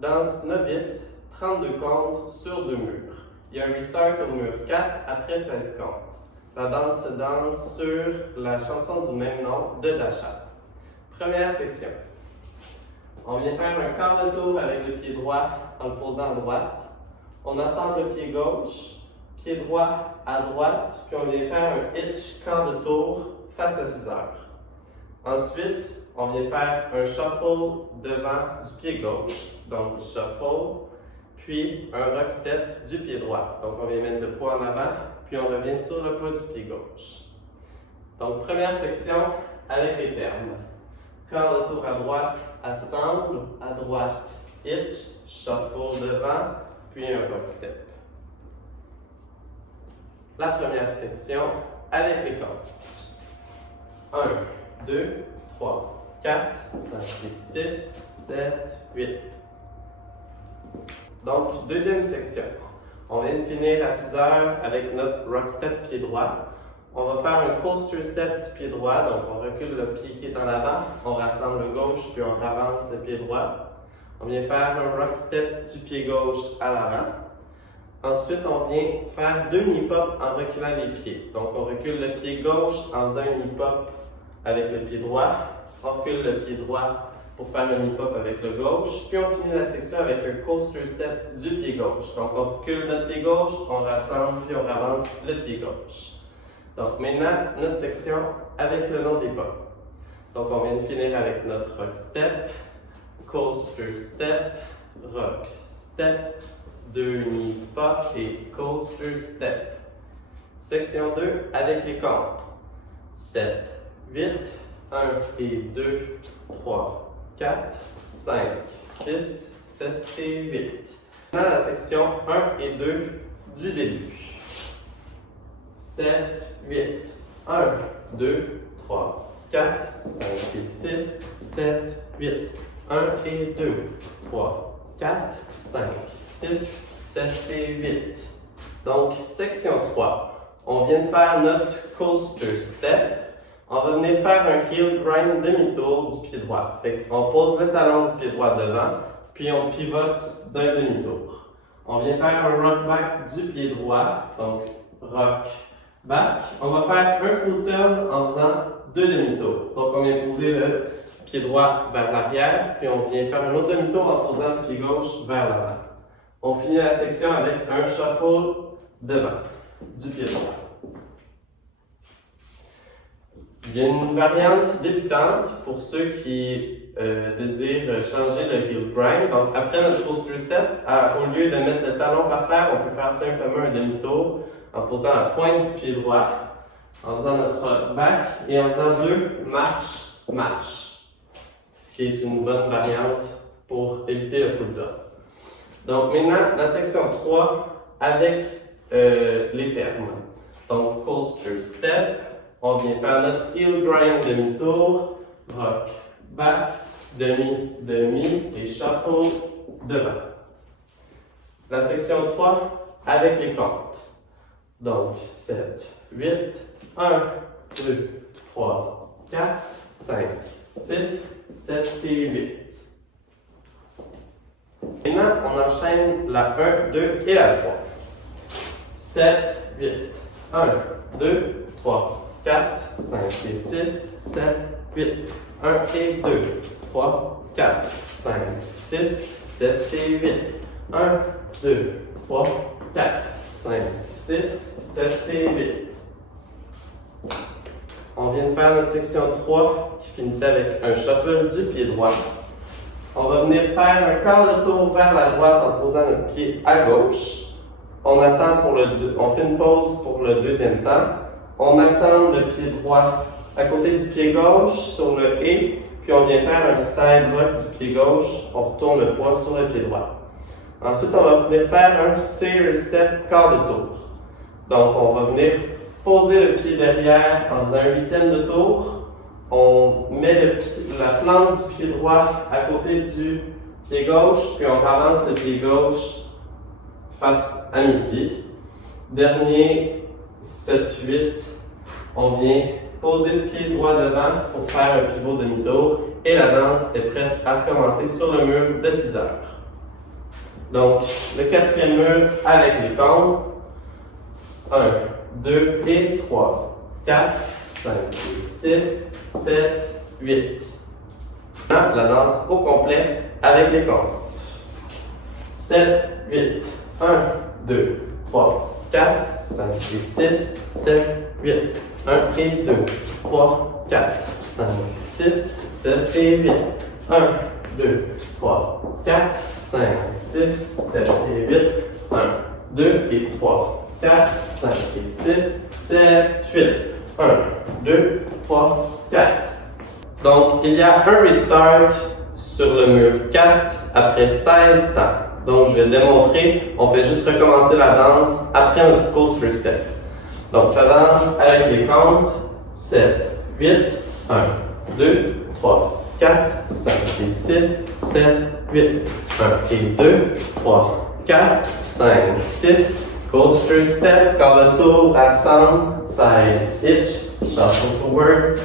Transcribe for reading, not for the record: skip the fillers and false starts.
Danse novice, 32 comptes sur 2 murs. Il y a un restart au mur 4 après 16 comptes. La danse se danse sur la chanson du même nom de Dasha. Première section. On vient faire un quart de tour avec le pied droit en le posant à droite. On assemble le pied gauche, pied droit à droite, puis on vient faire un hitch quart de tour face à 6 heures. Ensuite, on vient faire un shuffle devant du pied gauche, donc shuffle, puis un rock step du pied droit. Donc on vient mettre le poids en avant, puis on revient sur le poids du pied gauche. Donc première section avec les termes. Quart de tour à droite, assemble, à droite, hitch, shuffle devant, puis un rock step. La première section avec les comptes. 1, 2, 3, 4, 5 et 6, 7, 8. Donc, deuxième section. On vient de finir à 6 heures avec notre rock step pied droit. On va faire un coaster step du pied droit, donc on recule le pied qui est en avant, on rassemble le gauche, puis on avance le pied droit. On vient faire un rock step du pied gauche à l'avant. Ensuite, on vient faire 2 knee pop en reculant les pieds. Donc, on recule le pied gauche en faisant un knee pop avec le pied droit. On recule le pied droit pour faire le knee pop avec le gauche. Puis, on finit la section avec un coaster step du pied gauche. Donc, on recule notre pied gauche, on rassemble, puis on avance le pied gauche. Donc, maintenant, notre section avec le nom des pas. Donc, on vient de finir avec notre rock step, coaster step, rock step, 2 knee pop et coaster step. Section 2 avec les comptes. 7, 8, 1 et 2, 3, 4, 5, 6, 7 et 8. Maintenant, la section 1 et 2 du début. 7, 8, 1, 2, 3, 4, 5 et 6, 7, 8, 1 et 2, 3, 4, 5, 6, 7 et 8. Donc, section 3, on vient de faire notre coaster step. On va venir faire un heel grind demi-tour du pied droit. Fait qu'on pose le talon du pied droit devant, puis on pivote d'un demi-tour. On vient faire un rock back du pied droit, donc rock back. On va faire un full turn en faisant 2 demi-tours. Donc, on vient poser le pied droit vers l'arrière, puis on vient faire un autre demi-tour en posant le pied gauche vers l'avant. On finit la section avec un shuffle devant du pied droit. Il y a une variante débutante pour ceux qui désirent changer le heel grind. Donc, après notre coaster step, au lieu de mettre le talon par terre, on peut faire simplement un demi-tour en posant la pointe du pied droit, en faisant notre back et en faisant 2 marches, ce qui est une bonne variante pour éviter le full turn. Donc maintenant, la section 3 avec les termes. Donc coaster step, on vient faire notre heel grind demi-tour, rock back, demi et shuffle devant. La section 3 avec les comptes. Donc 7, 8, 1, 2, 3, 4, 5, 6, 7 et 8. Maintenant, on enchaîne la 1, 2 et la 3. 7, 8, 1, 2, 3, 4, 5 et 6, 7, 8, 1 et 2, 3, 4, 5, 6, 7 et 8, 1, 2, 3, 4, 5, 6, 7 et 8. On vient de faire notre section 3 qui finissait avec un shuffle du pied droit. On va venir faire un quart de tour vers la droite en posant notre pied à gauche. On attend on fait une pause pour le deuxième temps. On assemble le pied droit à côté du pied gauche sur le et, puis on vient faire un side rock du pied gauche. On retourne le poids sur le pied droit. Ensuite, on va venir faire un series step quart de tour. Donc, on va venir poser le pied derrière en faisant un 8e de tour. On met la plante du pied droit à côté du pied gauche, puis on avance le pied gauche face à midi. Dernier 7-8, on vient poser le pied droit devant pour faire un pivot demi-tour et la danse est prête à recommencer sur le mur de 6 heures. Donc, le quatrième mur avec les comptes. 1, 2 et 3, 4, 5 et 6, 7, 8. La danse au complet avec les comptes. 7, 8. 1, 2, 3, 4, 5 et 6, 7, 8. 1 et 2, 3, 4, 5, 6, 7 et 8. 1, 2, 3, 4, 5, 6, 7 et 8. 1, 2 et 3, 4, 5 et 6, 7, 8. 1, 2, 3, 4. Donc, il y a un restart sur le mur 4 après 16 temps. Donc, je vais démontrer, on fait juste recommencer la danse après un petit coaster step. Donc, ça danse avec les comptes 7, 8, 1, 2, 3, 4, 5 et 6, 7, 8. 1 et 2, 3, 4, 5, 6, coaster step, corps de tour, ensemble, side hitch, shuffle forward,